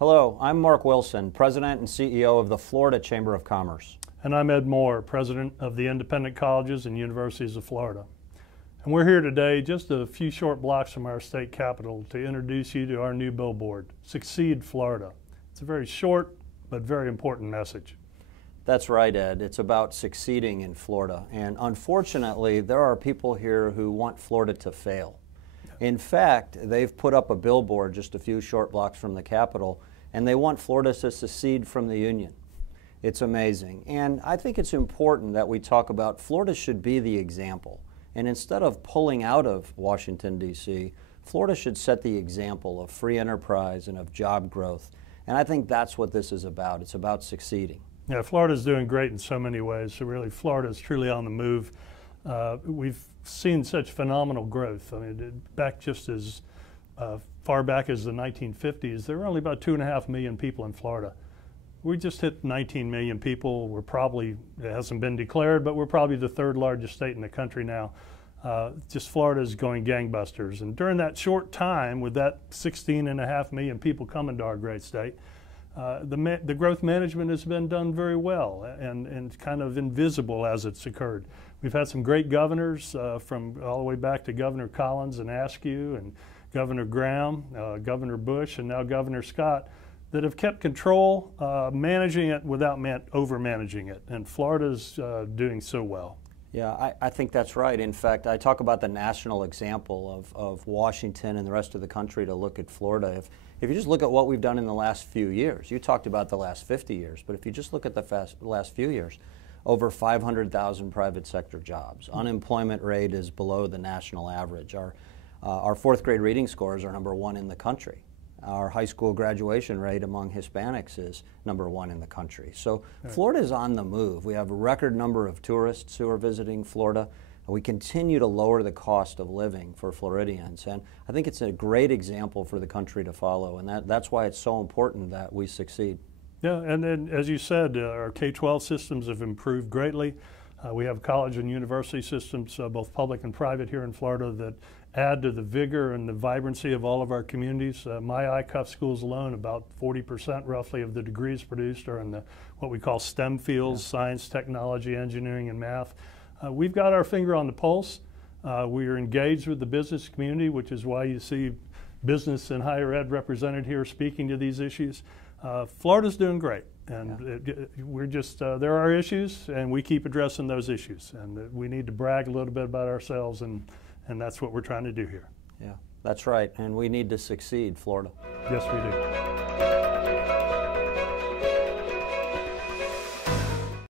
Hello, I'm Mark Wilson, President and CEO of the Florida Chamber of Commerce. And I'm Ed Moore, President of the Independent Colleges and Universities of Florida. And we're here today just a few short blocks from our state capitol to introduce you to our new billboard, Succeed Florida. It's a very short but very important message. That's right, Ed. It's about succeeding in Florida. And unfortunately, there are people here who want Florida to fail. In fact, they've put up a billboard just a few short blocks from the Capitol, and they want Florida to secede from the Union. It's amazing. And I think it's important that we talk about Florida should be the example. And instead of pulling out of Washington, D.C., Florida should set the example of free enterprise and of job growth. And I think that's what this is about. It's about succeeding. Yeah, Florida's doing great in so many ways. So really, Florida is truly on the move. We've seen such phenomenal growth. I mean, back just as far back as the 1950s, there were only about 2.5 million people in Florida. We just hit 19 million people. We're probably, it hasn't been declared, but we're probably the third largest state in the country now. Just Florida is going gangbusters. And during that short time, with that 16.5 million people coming to our great state, the growth management has been done very well and kind of invisible as it's occurred. We've had some great governors from all the way back to Governor Collins and Askew and Governor Graham, Governor Bush, and now Governor Scott that have kept control, managing it without over-managing it. And Florida's doing so well. Yeah, I think that's right. In fact, I talk about the national example of Washington and the rest of the country to look at Florida. If you just look at what we've done in the last few years, you talked about the last 50 years, but if you just look at the last few years, over 500,000 private sector jobs. Unemployment rate is below the national average. Our fourth grade reading scores are #1 in the country. Our high school graduation rate among Hispanics is #1 in the country. So Florida is on the move. We have a record number of tourists who are visiting Florida. We continue to lower the cost of living for Floridians. And I think it's a great example for the country to follow. And that's why it's so important that we succeed. Yeah, and then as you said, our K-12 systems have improved greatly. We have college and university systems, both public and private here in Florida, that add to the vigor and the vibrancy of all of our communities. My ICUF schools alone, about 40% roughly of the degrees produced are in what we call STEM fields, science, technology, engineering, and math. We've got our finger on the pulse. We are engaged with the business community, which is why you see business and higher ed represented here speaking to these issues. Florida's doing great, and we're just, there are issues, and we keep addressing those issues, and we need to brag a little bit about ourselves, and that's what we're trying to do here. Yeah, that's right, and we need to succeed, Florida. Yes, we do.